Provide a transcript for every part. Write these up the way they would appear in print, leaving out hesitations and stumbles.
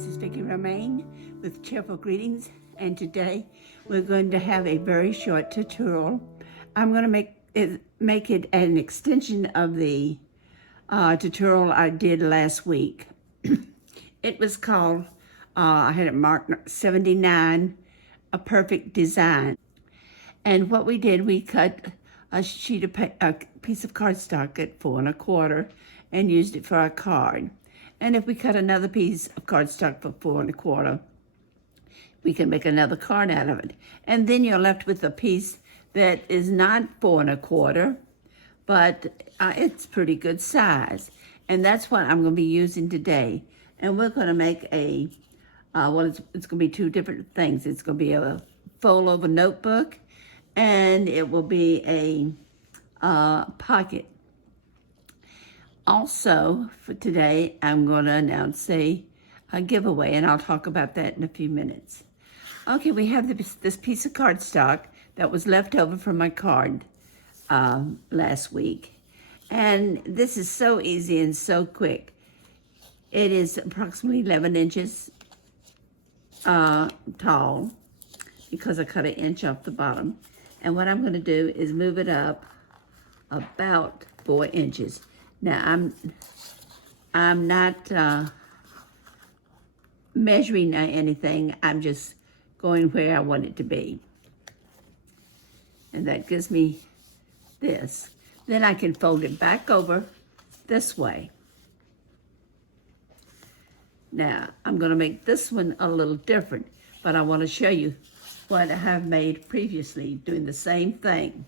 This is Vicki Romaine with Cheerful Greetings, and today we're going to have a very short tutorial. I'm going to make it an extension of the tutorial I did last week. It was called, I had it marked 79, A Perfect Design. And what we did, we cut a piece of cardstock at 4 1/4 and used it for our card. And if we cut another piece of cardstock for 4 1/4, we can make another card out of it. And then you're left with a piece that is not 4 1/4, but it's pretty good size. And that's what I'm going to be using today. And we're going to make a, it's going to be two different things. It's going to be a fold-over notebook, and it will be a pocket. Also, for today, I'm going to announce a giveaway, and I'll talk about that in a few minutes. Okay, we have this piece of cardstock that was left over from my card last week. And this is so easy and so quick. It is approximately 11 inches tall, because I cut 1 inch off the bottom. And what I'm going to do is move it up about 4 inches. Now, I'm not measuring anything. I'm just going where I want it to be. And that gives me this. Then I can fold it back over this way. Now, I'm going to make this one a little different, but I want to show you what I have made previously doing the same thing.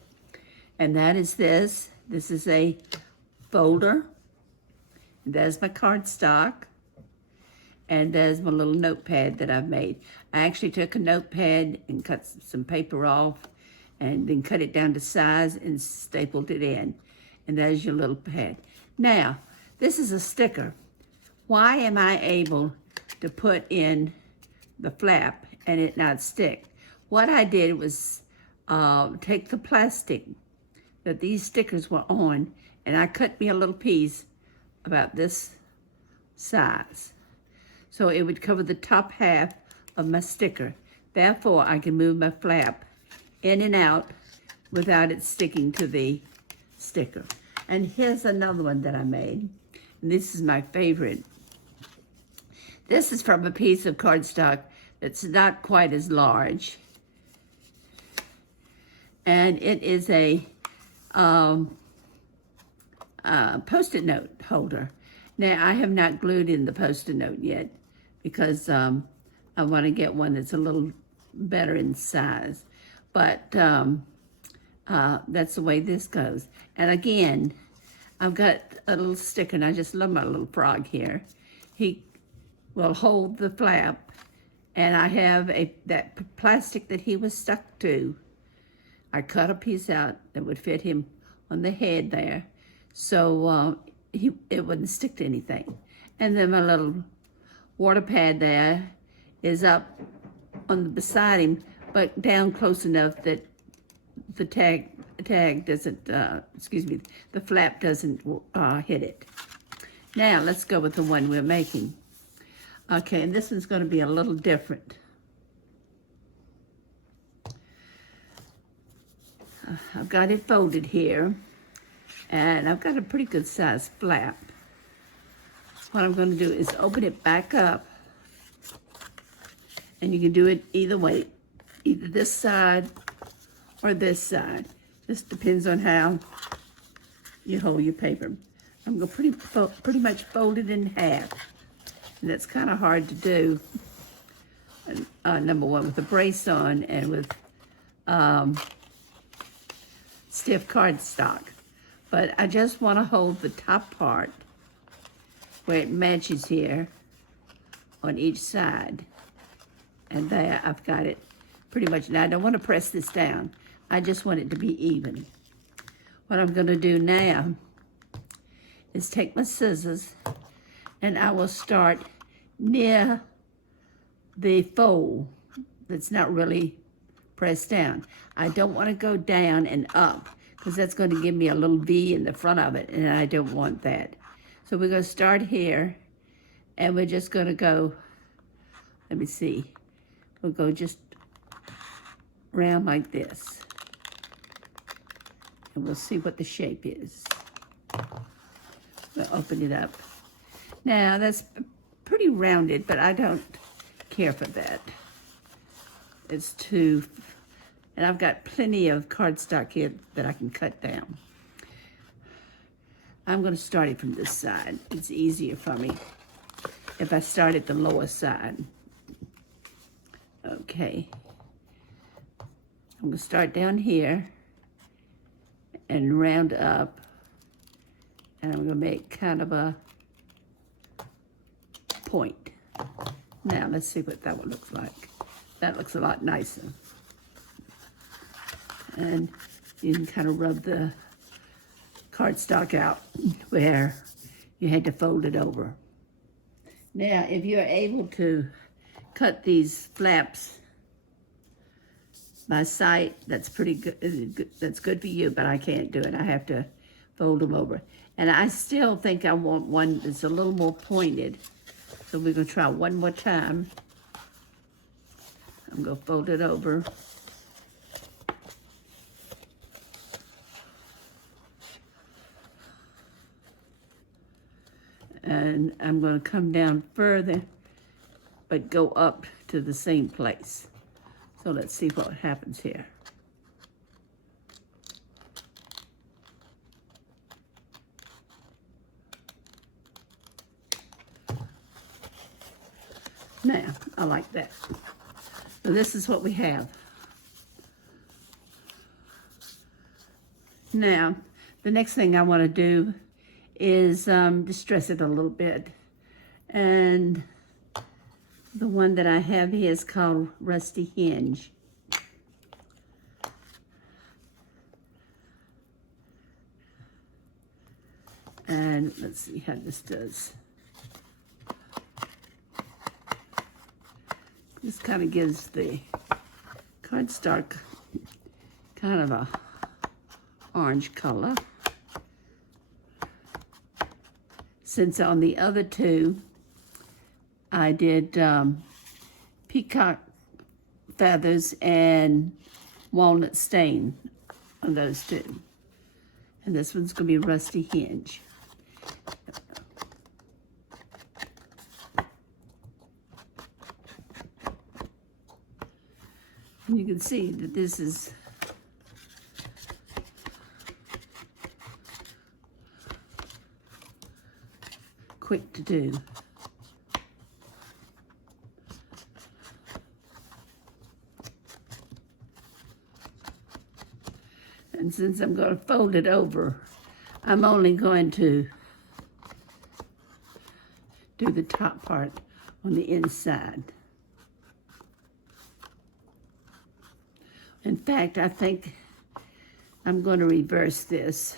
And that is this. This is a folder. There's my cardstock. And there's my little notepad that I've made. I actually took a notepad and cut some paper off and then cut it down to size and stapled it in. And there's your little pad. Now, this is a sticker. Why am I able to put in the flap and it not stick? What I did was take the plastic that these stickers were on, and I cut me a little piece about this size. So it would cover the top half of my sticker. Therefore, I can move my flap in and out without it sticking to the sticker. And here's another one that I made. And this is my favorite. This is from a piece of cardstock that's not quite as large. And it is a Post-it note holder. Now, I have not glued in the Post-it note yet because I want to get one that's a little better in size. But that's the way this goes. And again, I've got a little sticker, and I just love my little frog here. He will hold the flap, and I have that plastic that he was stuck to. I cut a piece out that would fit him on the head there, so it wouldn't stick to anything. And then my little water pad there is up on the beside him, but down close enough that the tag doesn't, the flap doesn't hit it. Now let's go with the one we're making. Okay, and this one's going to be a little different. I've got it folded here, and I've got a pretty good size flap. What I'm going to do is open it back up, and you can do it either way, either this side or this side. This depends on how you hold your paper. I'm going to pretty much fold it in half, and that's kind of hard to do. Number one, with a brace on and with stiff cardstock. But I just want to hold the top part where it matches here on each side. And there, I've got it pretty much. Now, I don't want to press this down. I just want it to be even. What I'm going to do now is take my scissors, and I will start near the fold that's not really pressed down. I don't want to go down and up, because that's going to give me a little V in the front of it, and I don't want that. So we're going to start here, and we're just going to go let me see. We'll go just round like this. And we'll see what the shape is. We'll open it up. Now, that's pretty rounded, but I don't care for that. It's too, and I've got plenty of cardstock here that I can cut down. I'm going to start it from this side. It's easier for me if I start at the lower side. Okay. I'm going to start down here and round up. And I'm going to make kind of a point. Now, let's see what that one looks like. That looks a lot nicer. And you can kind of rub the cardstock out where you had to fold it over. Now, if you're able to cut these flaps by sight, that's pretty good. That's good for you, but I can't do it. I have to fold them over. And I still think I want one that's a little more pointed. So we're going to try one more time. I'm going to fold it over. And I'm going to come down further, but go up to the same place. So let's see what happens here. Now, I like that. So this is what we have. Now, the next thing I want to do is distress it a little bit. And the one that I have here is called Rusty Hinge. And let's see how this does. This kind of gives the cardstock kind of a orange color. Since on the other two, I did peacock feathers and walnut stain on those two. And this one's going to be Rusty Hinge. And you can see that this is quick to do. And since I'm going to fold it over, I'm only going to do the top part on the inside. In fact, I think I'm going to reverse this.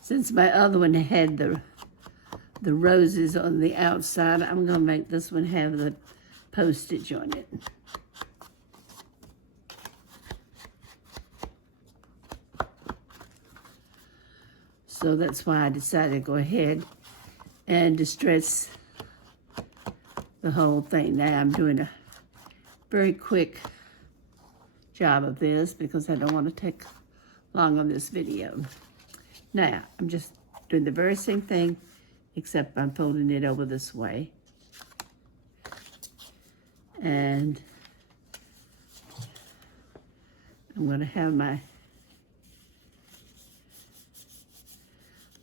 Since my other one had the roses on the outside, I'm going to make this one have the postage on it. So that's why I decided to go ahead and distress the whole thing. Now I'm doing a very quick job of this because I don't want to take long on this video. Now, I'm just doing the very same thing, except I'm folding it over this way. And I'm going to have my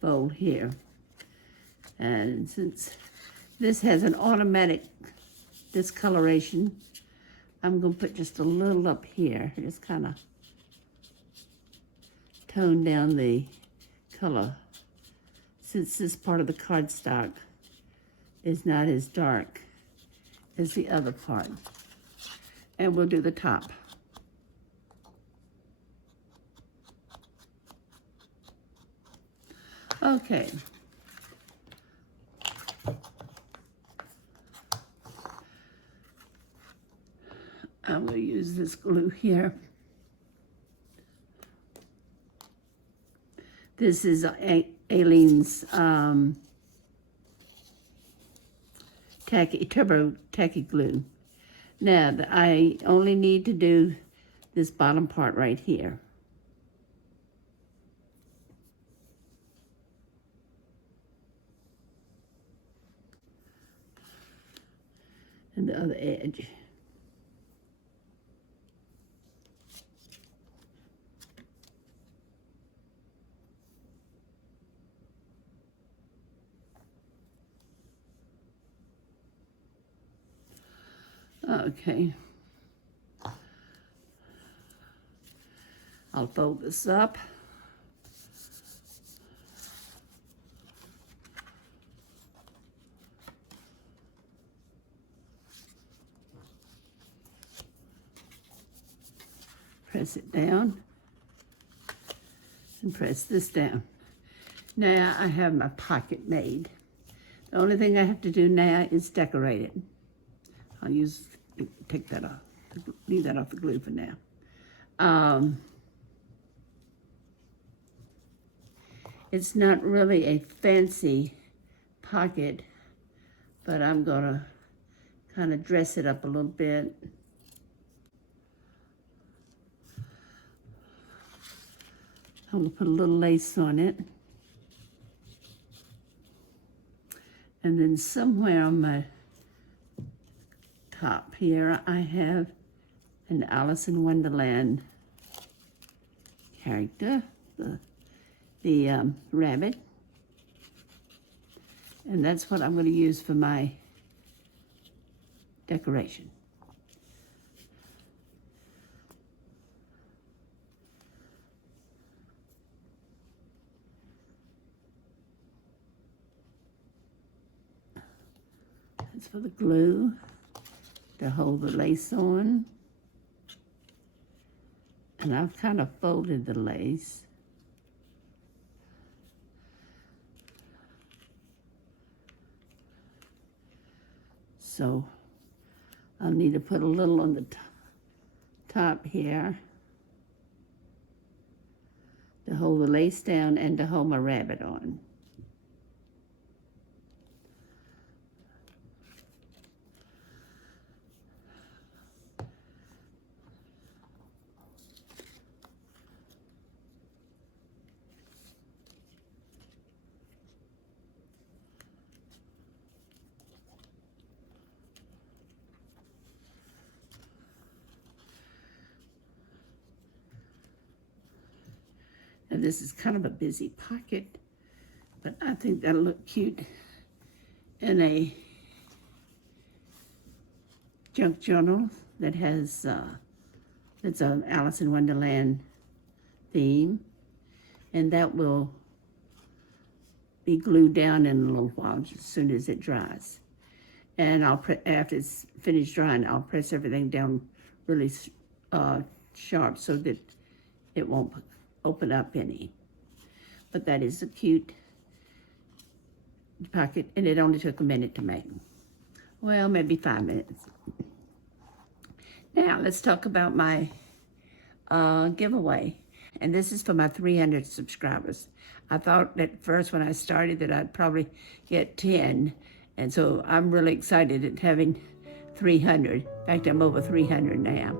fold here. And since this has an automatic discoloration, I'm going to put just a little up here, just kind of tone down the color, since this part of the cardstock is not as dark as the other part. And we'll do the top. Okay. I'm going to use this glue here. This is Aileen's turbo tacky glue. Now, I only need to do this bottom part right here. And the other edge. Okay. I'll fold this up. Press it down and press this down. Now I have my pocket made. The only thing I have to do now is decorate it. I'll take that off, leave that off the glue for now. It's not really a fancy pocket, but I'm gonna kind of dress it up a little bit. I'm gonna put a little lace on it. And then somewhere on my top here, I have an Alice in Wonderland character, the rabbit. And that's what I'm going to use for my decoration. That's for the glue to hold the lace on. And I've kind of folded the lace. So I'll need to put a little on the top here to hold the lace down and to hold my rabbit on. Now this is kind of a busy pocket, but I think that'll look cute in a junk journal that has it's an Alice in Wonderland theme, and that will be glued down in a little while, just as soon as it dries. And after it's finished drying, I'll press everything down really sharp so that it won't open up any. But that is a cute pocket, and it only took a minute to make. Well, maybe 5 minutes. Now, let's talk about my giveaway. And this is for my 300 subscribers. I thought at first when I started that I'd probably get 10. And so I'm really excited at having 300. In fact, I'm over 300 now.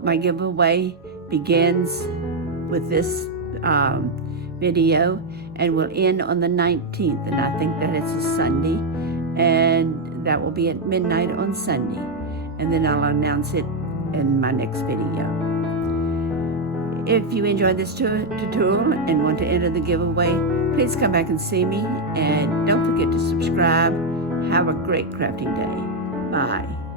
My giveaway begins with this video and will end on the 19th, and I think that it's a Sunday, and that will be at midnight on Sunday, and then I'll announce it in my next video. If you enjoyed this tutorial and want to enter the giveaway, please come back and see me, and don't forget to subscribe. Have a great crafting day. Bye.